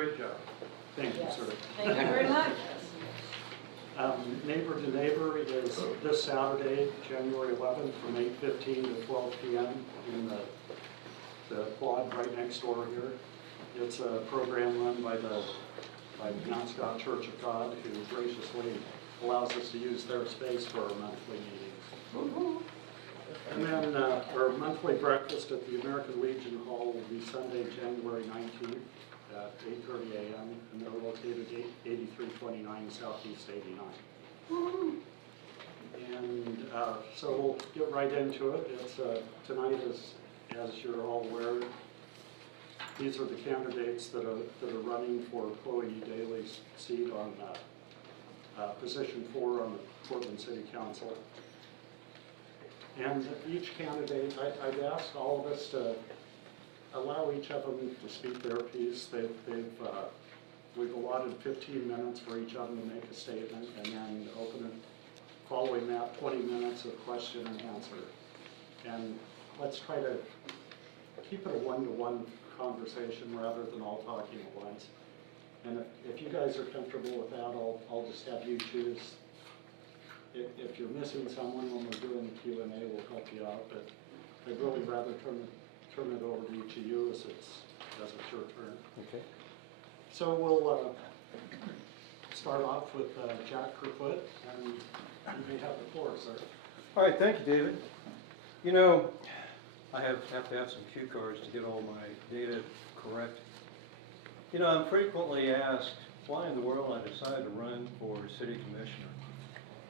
great job. Thank you, sir. Thank you very much. Neighbor to Neighbor is this Saturday, January 11th, from 8:15 to 12 p.m. in the quad right next door here. It's a program run by the Penobscot Church of God, who graciously allows us to use their space for our monthly meetings. And then our monthly breakfast at the American Legion Hall will be Sunday, January 19th at 8:30 a.m. and they're located 8329 Southeast 89. And so we'll get right into it. It's tonight, as you're all aware, these are the candidates that are running for Chloe Daly's seat on position 4 on the Portland City Council. And each candidate, I'd ask all of us to allow each of them to speak their piece. We've allotted 15 minutes for each of them to make a statement, and then open it, following that, 20 minutes of question and answer. And let's try to keep it a one-to-one conversation rather than all talking at once. And if you guys are comfortable with that, I'll just have you choose. If you're missing someone when we're doing the Q&A, we'll help you out, but I'd really rather turn it over to each of you as it's your turn. Okay. So we'll start off with Jack Kerfoot, and you may have the floor, sir. All right, thank you, David. You know, I have to have some cue cards to get all my data correct. You know, I'm frequently asked why in the world I decided to run for city commissioner.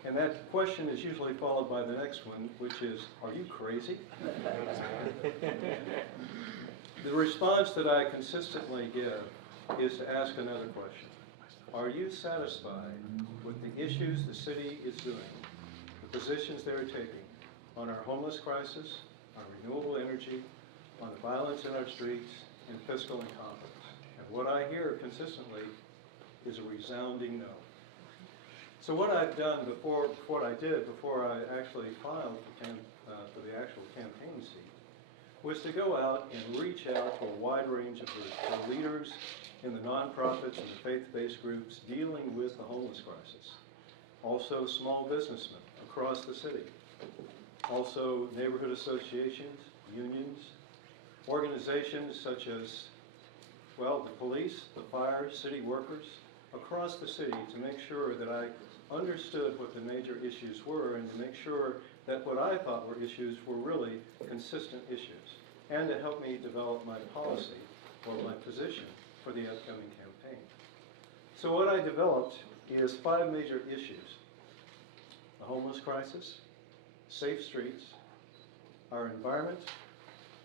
And that question is usually followed by the next one, which is, are you crazy? The response that I consistently give is to ask another question. Are you satisfied with the issues the city is doing, the positions they're taking on our homeless crisis, on renewable energy, on the violence in our streets, and fiscal incompetence? And what I hear consistently is a resounding no. So what I've done before I actually filed for the actual campaign seat was to go out and reach out to a wide range of the leaders in the nonprofits and the faith-based groups dealing with the homeless crisis. Also small businessmen across the city. Also neighborhood associations, unions, organizations such as, well, the police, the fire, city workers, across the city, to make sure that I understood what the major issues were and to make sure that what I thought were issues were really consistent issues, and to help me develop my policy or my position for the upcoming campaign. So what I developed is 5 major issues: the homeless crisis, safe streets, our environment,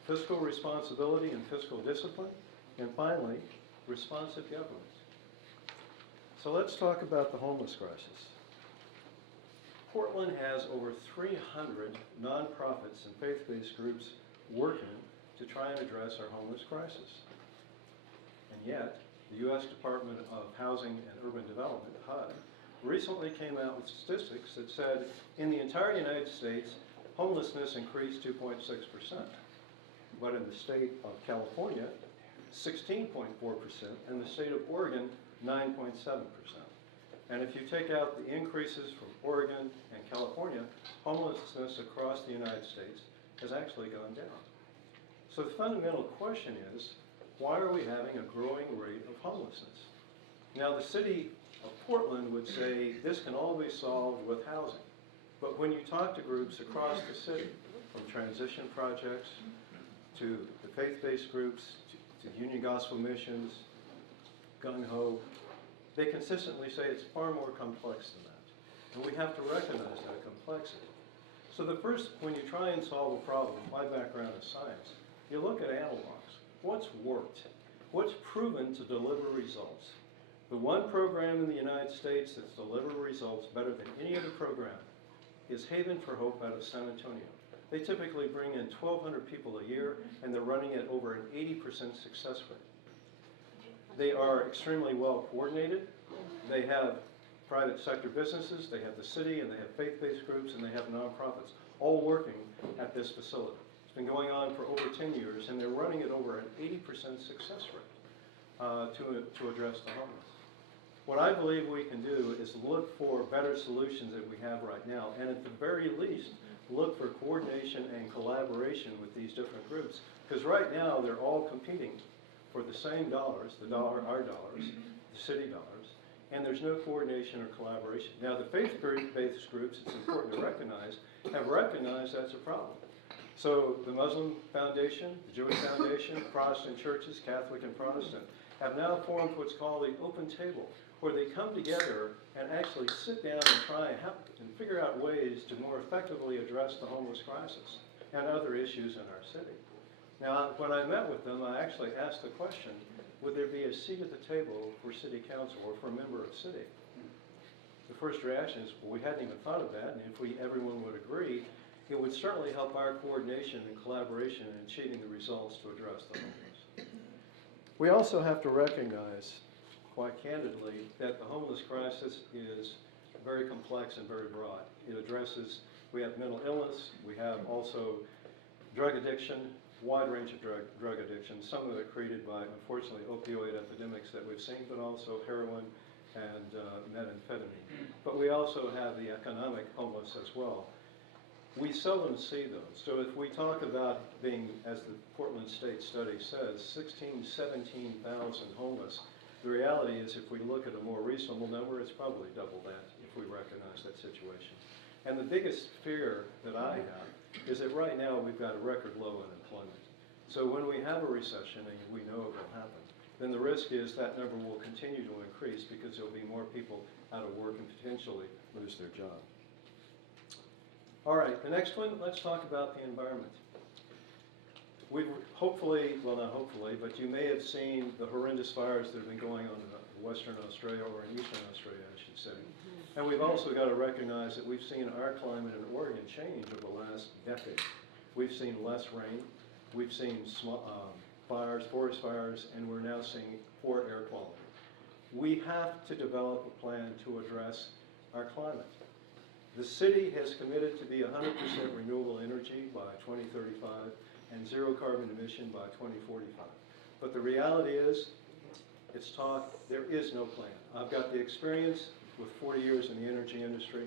fiscal responsibility and fiscal discipline, and finally, responsive government. So let's talk about the homeless crisis. Portland has over 300 nonprofits and faith-based groups working to try and address our homeless crisis. And yet, the U.S. Department of Housing and Urban Development, HUD, recently came out with statistics that said in the entire United States, homelessness increased 2.6%. But in the state of California, 16.4%, and the state of Oregon, 9.7%. And if you take out the increases from Oregon and California, homelessness across the United States has actually gone down. So the fundamental question is, why are we having a growing rate of homelessness? Now the city of Portland would say this can all be solved with housing. But when you talk to groups across the city, from transition projects to the faith-based groups, to Union Gospel Missions, Gung Ho, they consistently say it's far more complex than that. And we have to recognize that complexity. So the first, when you try and solve a problem, my background is science, you look at analogs. What's worked? What's proven to deliver results? The one program in the United States that's delivered results better than any other program is Haven for Hope out of San Antonio. They typically bring in 1,200 people a year, and they're running at over an 80% success rate. They are extremely well coordinated. They have private sector businesses, they have the city, and they have faith-based groups, and they have nonprofits, all working at this facility. It's been going on for over 10 years, and they're running at over an 80% success rate. to address the homeless. What I believe we can do is look for better solutions that we have right now, and at the very least, look for coordination and collaboration with these different groups. Because right now, they're all competing for the same dollars, our dollars, the city dollars, and there's no coordination or collaboration. Now, the faith-based groups, it's important to recognize, have recognized that's a problem. So the Muslim Foundation, the Jewish Foundation, Protestant churches, Catholic and Protestant, have now formed what's called the open table, where they come together and actually sit down and try and figure out ways to more effectively address the homeless crisis and other issues in our city. Now, when I met with them, I actually asked the question, would there be a seat at the table for city council or for a member of city? The first reaction is, well, we hadn't even thought of that, and if everyone would agree, it would certainly help our coordination and collaboration in achieving the results to address the homeless. We also have to recognize, quite candidly, that the homeless crisis is very complex and very broad. It addresses, we have mental illness, we have also drug addiction, wide range of drug addiction, some of it created by, unfortunately, opioid epidemics that we've seen, but also heroin and methamphetamine. But we also have the economic homeless as well. We seldom see those. So if we talk about being, as the Portland State Study says, 17,000 homeless, the reality is if we look at a more reasonable number, it's probably double that if we recognize that situation. And the biggest fear that I have is that right now we've got a record low unemployment. So when we have a recession, and we know it will happen, then the risk is that number will continue to increase because there'll be more people out of work and potentially lose their job. All right, the next one, let's talk about the environment. We've hopefully, well not hopefully, but you may have seen the horrendous fires that have been going on in Western Australia, or in Eastern Australia, I should say. And we've also got to recognize that we've seen our climate in Oregon change over the last decade. We've seen less rain, we've seen fires, forest fires, and we're now seeing poor air quality. We have to develop a plan to address our climate. The city has committed to be 100% renewable energy by 2035 and zero carbon emission by 2045. But the reality is, it's talk, there is no plan. I've got the experience with 40 years in the energy industry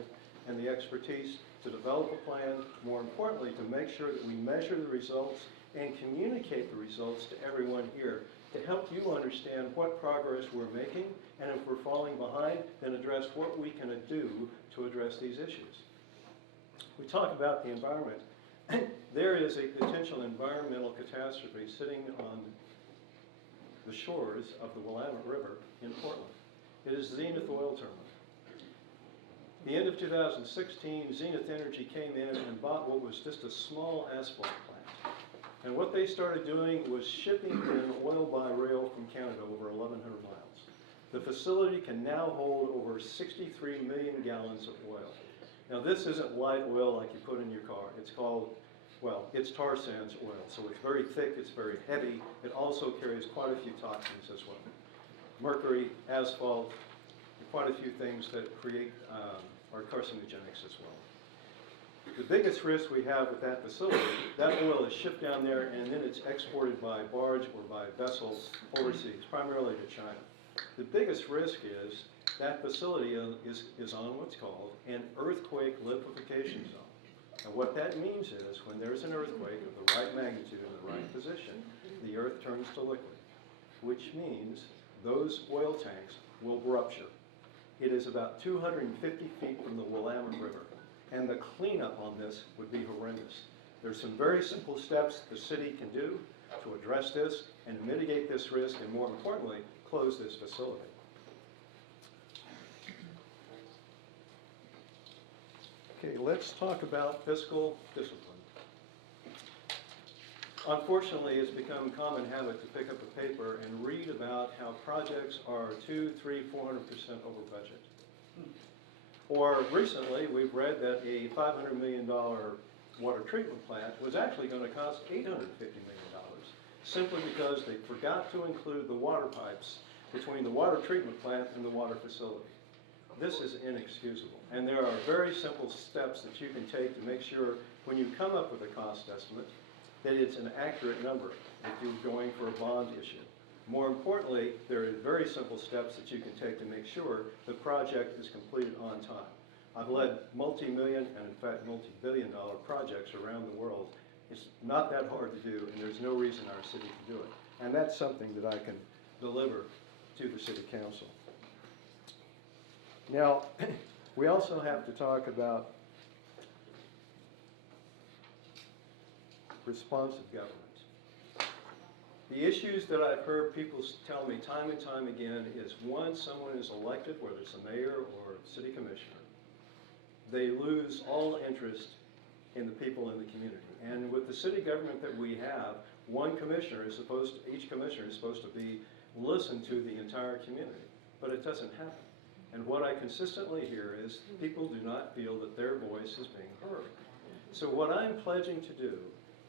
and the expertise to develop a plan, more importantly, to make sure that we measure the results and communicate the results to everyone here to help you understand what progress we're making, and if we're falling behind, then address what we can do to address these issues. We talk about the environment. There is a potential environmental catastrophe sitting on the shores of the Willamette River in Portland. It is Zenith Oil Terminal. At the end of 2016, Zenith Energy came in and bought what was just a small asphalt plant. And what they started doing was shipping in oil by rail from Canada over 1,100 miles. The facility can now hold over 63 million gallons of oil. Now this isn't light oil like you put in your car. It's called, well, it's tar sands oil. So it's very thick, it's very heavy. It also carries quite a few toxins as well. Mercury, asphalt, quite a few things that create, are carcinogenics as well. The biggest risk we have with that facility, that oil is shipped down there and then it's exported by barge or by vessel overseas, primarily to China. The biggest risk is that facility is on what's called an earthquake liquefaction zone. And what that means is when there's an earthquake of the right magnitude in the right position, the earth turns to liquid, which means those oil tanks will rupture. It is about 250 feet from the Willamette River. And the cleanup on this would be horrendous. There's some very simple steps the city can do to address this and mitigate this risk, and more importantly, close this facility. Okay, let's talk about fiscal discipline. Unfortunately, it's become a common habit to pick up a paper and read about how projects are 200, 300, 400% over budget. Or recently, we've read that a $500 million water treatment plant was actually going to cost $850 million, simply because they forgot to include the water pipes between the water treatment plant and the water facility. This is inexcusable, and there are very simple steps that you can take to make sure when you come up with a cost estimate that it's an accurate number if you're going for a bond issue. More importantly, there are very simple steps that you can take to make sure the project is completed on time. I've led multi-million and in fact multi-billion-dollar projects around the world. It's not that hard to do, and there's no reason our city can do it. And that's something that I can deliver to the city council. Now, we also have to talk about responsive government. The issues that I've heard people tell me time and time again is once someone is elected, whether it's a mayor or a city commissioner, they lose all interest in the people in the community. And with the city government that we have, each commissioner is supposed to listen to the entire community, but it doesn't happen. And what I consistently hear is people do not feel that their voice is being heard. So what I'm pledging to do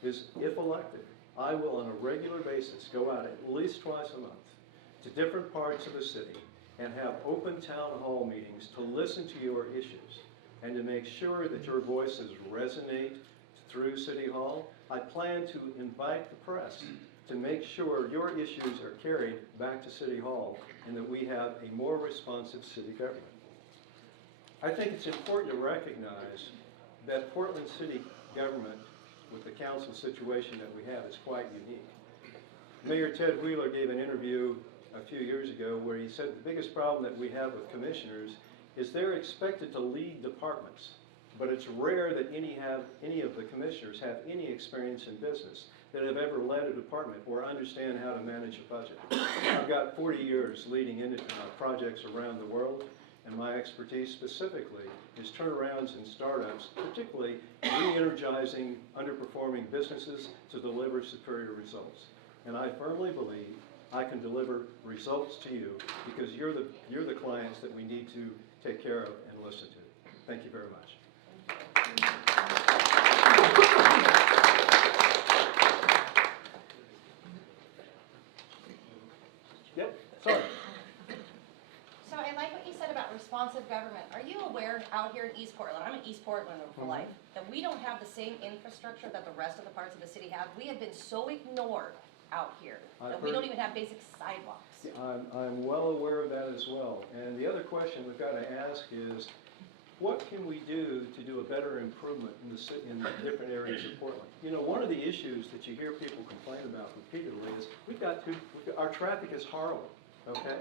is, if elected, I will on a regular basis go out at least twice a month to different parts of the city and have open town hall meetings to listen to your issues and to make sure that your voices resonate through City Hall. I plan to invite the press to make sure your issues are carried back to City Hall and that we have a more responsive city government. I think it's important to recognize that Portland city government with the council situation that we have is quite unique. Mayor Ted Wheeler gave an interview a few years ago where he said the biggest problem that we have with commissioners is they're expected to lead departments, but it's rare that any of the commissioners have any experience in business, that have ever led a department or understand how to manage a budget. I've got 40 years leading into projects around the world, and my expertise specifically is turnarounds and startups, particularly re-energizing underperforming businesses to deliver superior results. And I firmly believe I can deliver results to you because you're the clients that we need to take care of and listen to. Thank you very much. Yep, sorry. So I like what you said about responsive government. Are you aware out here in East Portland, I'm an East Portlander for life, that we don't have the same infrastructure that the rest of the parts of the city have? We have been so ignored out here that we don't even have basic sidewalks. I'm well aware of that as well. And the other question we've got to ask is, what can we do to do a better improvement in the different areas of Portland? You know, one of the issues that you hear people complain about repeatedly is our traffic is horrible, okay?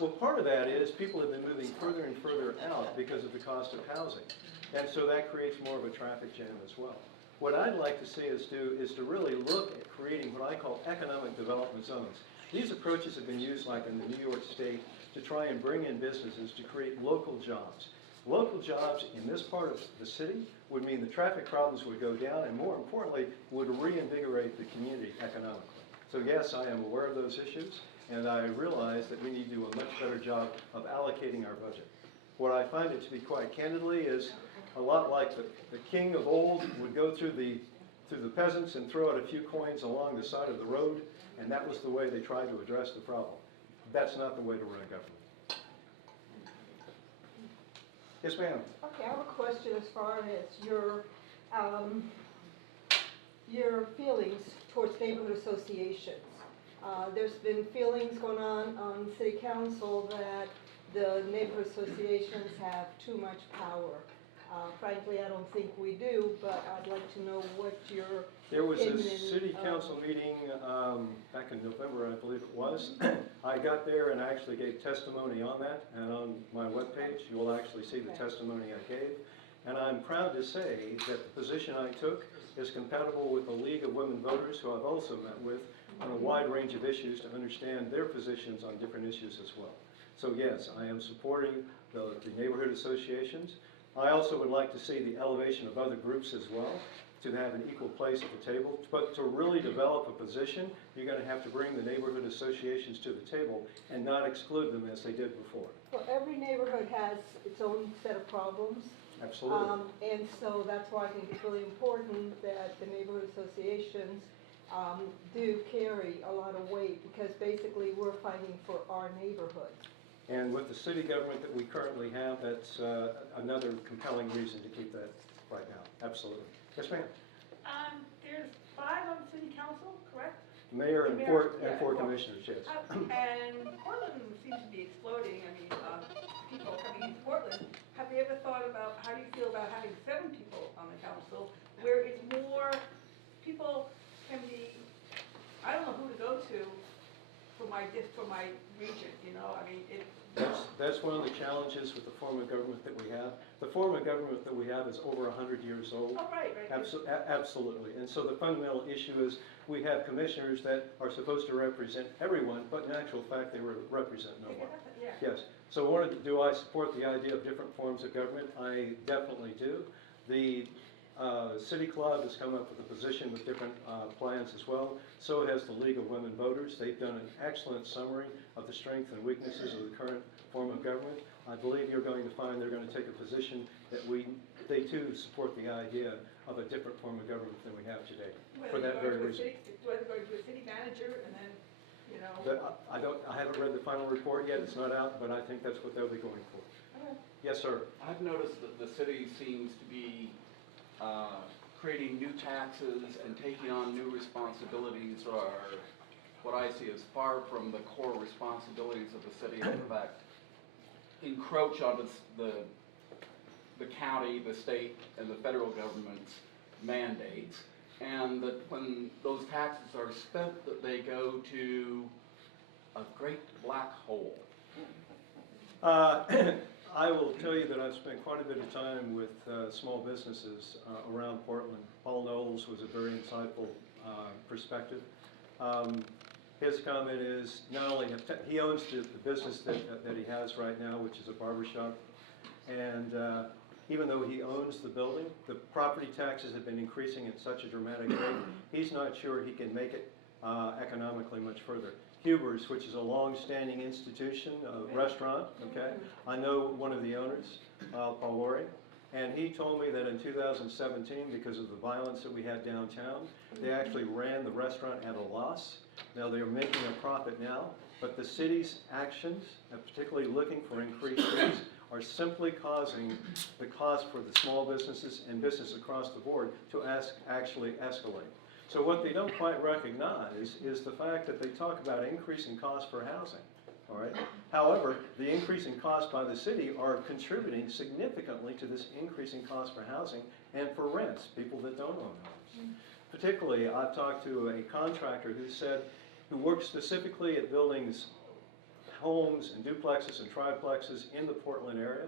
Well, part of that is people have been moving further and further out because of the cost of housing. And so that creates more of a traffic jam as well. What I'd like to see us do is to really look at creating what I call economic development zones. These approaches have been used like in the New York State to try and bring in businesses to create local jobs. Local jobs in this part of the city would mean the traffic problems would go down and more importantly would reinvigorate the community economically. So yes, I am aware of those issues and I realize that we need to do a much better job of allocating our budget. What I find it to be quite candidly is a lot like the king of old would go through the peasants and throw out a few coins along the side of the road, and that was the way they tried to address the problem. That's not the way to run a government. Yes, ma'am. Okay, I have a question as far as your feelings towards neighborhood associations. There's been feelings going on city council that the neighborhood associations have too much power. Frankly, I don't think we do, but I'd like to know what your There was a opinion, city council meeting back in November, I believe it was. I got there and I actually gave testimony on that, and on my webpage you will actually see the testimony I gave. And I'm proud to say that the position I took is compatible with the League of Women Voters, who I've also met with on a wide range of issues to understand their positions on different issues as well. So yes, I am supporting the neighborhood associations. I also would like to see the elevation of other groups as well, to have an equal place at the table. But to really develop a position, you're going to have to bring the neighborhood associations to the table and not exclude them as they did before. well, every neighborhood has its own set of problems. Absolutely. And so that's why I think it's really important that the neighborhood associations do carry a lot of weight, because basically we're fighting for our neighborhoods. And with the city government that we currently have, that's another compelling reason to keep that right now. Absolutely. Yes, ma'am. There's 5 on the city council, correct? Mayor and Yeah, four well, commissioners, yes. And Portland seems to be exploding, I mean, people coming into Portland. Have you ever thought about, how do you feel about having 7 people on the council, where it's more, people can be, I don't know who to go to for my region, you know, I mean, That's one of the challenges with the form of government that we have. The form of government that we have is over 100 years old. oh, right. Absolutely. And so the fundamental issue is we have commissioners that are supposed to represent everyone, but in actual fact, they represent no one. Yeah. Yes. So do I support the idea of different forms of government? I definitely do. The City Club has come up with a position with different plans as well. So has the League of Women Voters. They've done an excellent summary of the strengths and weaknesses of the current form of government. I believe you're going to find they're going to take a position that they too support the idea of a different form of government than we have today. For that very reason. Whether going to a city manager and then, you know. But I haven't read the final report yet. It's not out, but I think that's what they'll be going for. Okay. Yes, sir. I've noticed that the city seems to be creating new taxes and taking on new responsibilities are what I see as far from the core responsibilities of the city, and in fact encroach on the county, the state, and the federal government's mandates, and that when those taxes are spent, that they go to a great black hole. I will tell you that I've spent quite a bit of time with small businesses around Portland. Paul Knowles was a very insightful perspective. His comment is not only he owns the business that he has right now, which is a barber shop, and even though he owns the building, the property taxes have been increasing at such a dramatic rate, he's not sure he can make it economically much further. Huber's, which is a long-standing institution, a restaurant, okay? I know one of the owners, Paul Lorry, and he told me that in 2017, because of the violence that we had downtown, they actually ran the restaurant at a loss. Now they're making a profit now, but the city's actions, and particularly looking for increased fees, are simply causing the cost for the small businesses and business across the board to actually escalate. So what they don't quite recognize is the fact that they talk about increasing costs for housing, all right? However, the increasing costs by the city are contributing significantly to this increasing cost for housing and for rents, people that don't own homes. Particularly, I've talked to a contractor who works specifically at buildings, homes and duplexes and triplexes in the Portland area.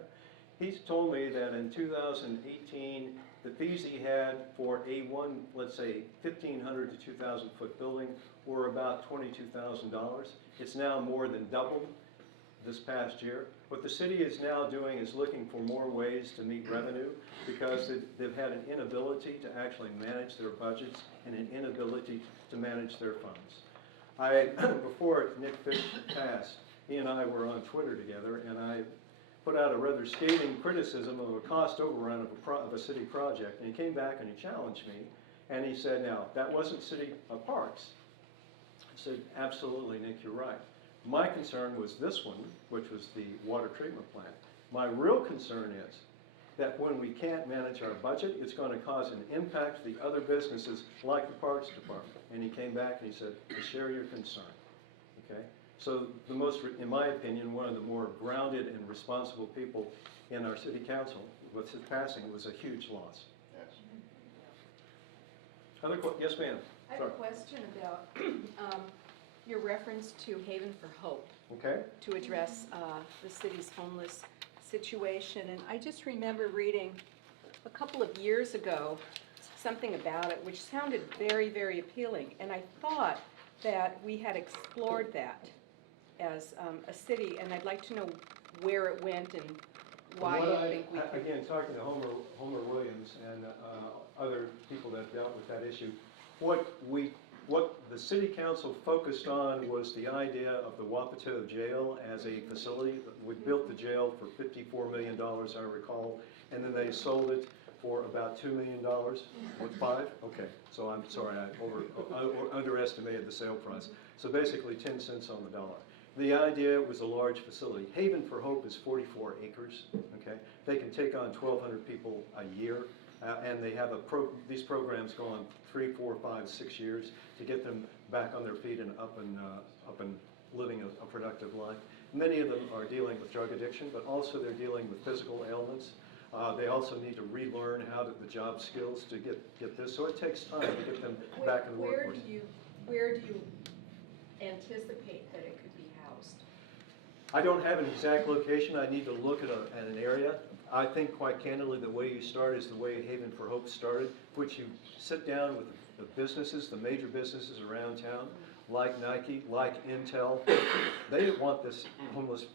He's told me that in 2018, the fees he had for a let's say 1,500 to 2,000 foot building were about $22,000. It's now more than doubled this past year. What the city is now doing is looking for more ways to meet revenue because they've had an inability to actually manage their budgets and an inability to manage their funds. Before Nick Fish passed, he and I were on Twitter together, and I put out a rather scathing criticism of a cost overrun of a city project, and he came back and he challenged me, and he said, now, that wasn't city parks. I said, absolutely, Nick, you're right. My concern was this one, which was the water treatment plant. My real concern is that when we can't manage our budget, it's going to cause an impact to the other businesses like the Parks Department. And he came back and he said, I share your concern, okay? So in my opinion, one of the more grounded and responsible people in our city council, with his passing, was a huge loss. Yes, ma'am. I have a question about your reference to Haven for Hope. Okay. To address the city's homeless situation. And I just remember reading a couple of years ago something about it which sounded very, very appealing. And I thought that we had explored that as a city, and I'd like to know where it went and why you think we could. Again, talking to Homer Williams and other people that dealt with that issue, what the city council focused on was the idea of the Wapato jail as a facility. We built the jail for $54 million, I recall, and then they sold it for about $2 million. What, 5? Okay, so I'm sorry, I underestimated the sale price. So basically 10 cents on the dollar. The idea was a large facility. Haven for Hope is 44 acres, okay? They can take on 1,200 people a year, and they have these programs go on 3, 4, 5, 6 years to get them back on their feet and up and living a productive life. Many of them are dealing with drug addiction, but also they're dealing with physical ailments. They also need to relearn the job skills to get this. So it takes time to get them back in the workforce. Where do you anticipate that it could be housed? I don't have an exact location. I need to look at an area. I think quite candidly the way you start is the way Haven for Hope started, which you sit down with the businesses, the major businesses around town, like Nike, like Intel. They want this homeless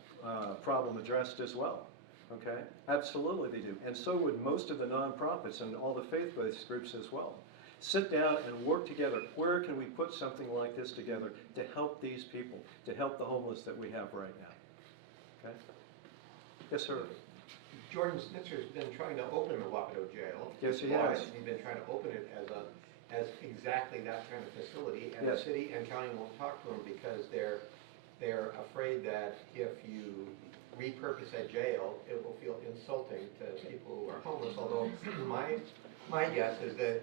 problem addressed as well. Okay? Absolutely they do. And so would most of the nonprofits and all the faith-based groups as well. Sit down and work together. Where can we put something like this together to help these people, to help the homeless that we have right now? Okay? Yes, sir. Jordan Snitzer's been trying to open the Wapato jail. Yes, he has. He's been trying to open it as exactly that kind of facility, and Yes. the city and county won't talk to him because they're afraid that if you repurpose that jail, it will feel insulting to people who are homeless, although my guess is that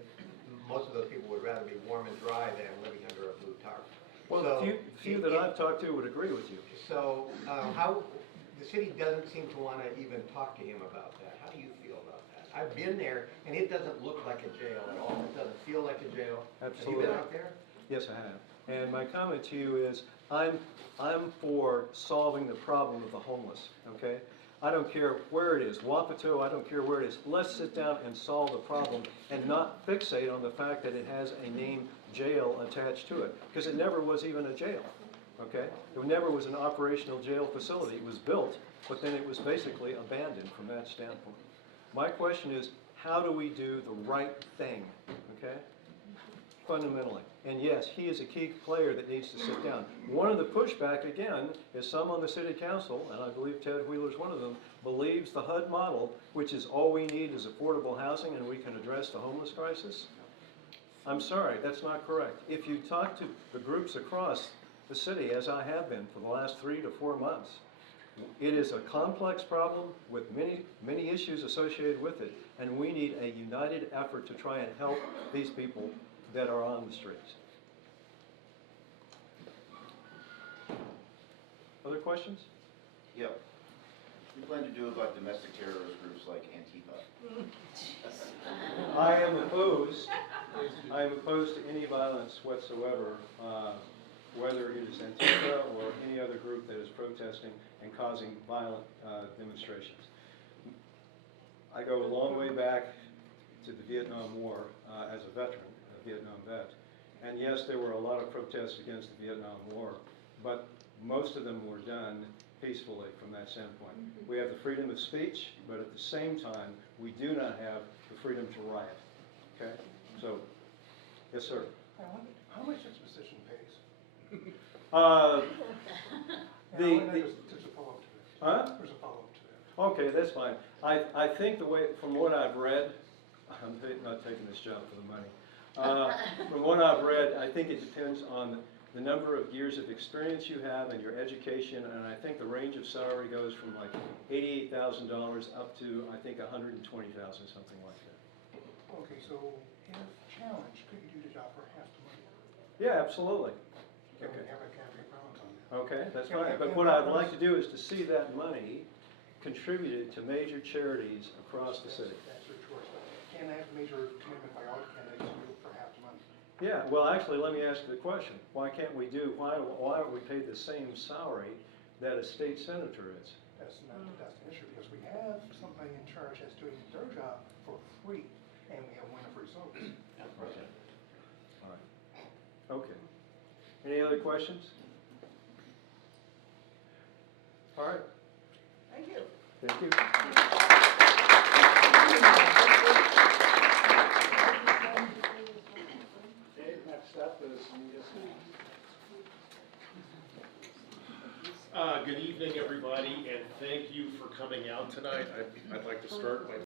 most of those people would rather be warm and dry than living under a blue tarp. Well, So, the few that I've talked to would agree with you. So, how, the city doesn't seem to want to even talk to him about that. How do you feel about that? I've been there, and it doesn't look like a jail at all. It doesn't feel like a jail. Absolutely. Have you been out there? Yes, I have. And my comment to you is, I'm for solving the problem of the homeless, okay? I don't care where it is, Wapato, I don't care where it is. Let's sit down and solve the problem and not fixate on the fact that it has a named jail attached to it, because it never was even a jail, okay? It never was an operational jail facility. It was built, but then it was basically abandoned from that standpoint. My question is, how do we do the right thing, okay? Fundamentally. And yes, he is a key player that needs to sit down. One of the pushback, again, is some on the city council, and I believe Ted Wheeler's one of them, believes the HUD model, which is all we need is affordable housing and we can address the homeless crisis. I'm sorry, that's not correct. If you talk to the groups across the city, as I have been for the last 3 to 4 months, it is a complex problem with many issues associated with it, and we need a united effort to try and help these people that are on the streets. Other questions? Yep. What do you plan to do about domestic terrorist groups like Antifa? I am opposed to any violence whatsoever, whether it is Antifa or any other group that is protesting and causing violent demonstrations. I go a long way back to the Vietnam War as a veteran, a Vietnam vet. And yes, there were a lot of protests against the Vietnam War, but most of them were done peacefully from that standpoint. We have the freedom of speech, but at the same time, we do not have the freedom to riot, okay? So, yes, sir. How much this position pays? There's a follow-up to that. Huh? There's a follow-up to that. Okay, that's fine. I think the way, from what I've read, I'm not taking this job for the money. From what I've read, I think it depends on the number of years of experience you have and your education, and I think the range of salary goes from like $88,000 up to, I think, $120,000, something like that. Okay, so if challenged, could you do the job for half the money? Yeah, absolutely. Can we Okay. have a problems on that? Okay, that's fine. But what I'd like to do is to see that money contributed to major charities across the city. That's your choice. Can I have a major commitment by all candidates to do it for half the money? Yeah, well, actually, let me ask you the question. Why can't we do, why aren't we paid the same salary that a state senator is? That's not, that's the issue, because we have somebody in charge that's doing their job for free, and we have one for results. Okay. All right. Okay. Any other questions? All right. Thank you. Thank you. Okay, next up is Mingus. Good evening, everybody, and thank you for coming out tonight. I'd like to start by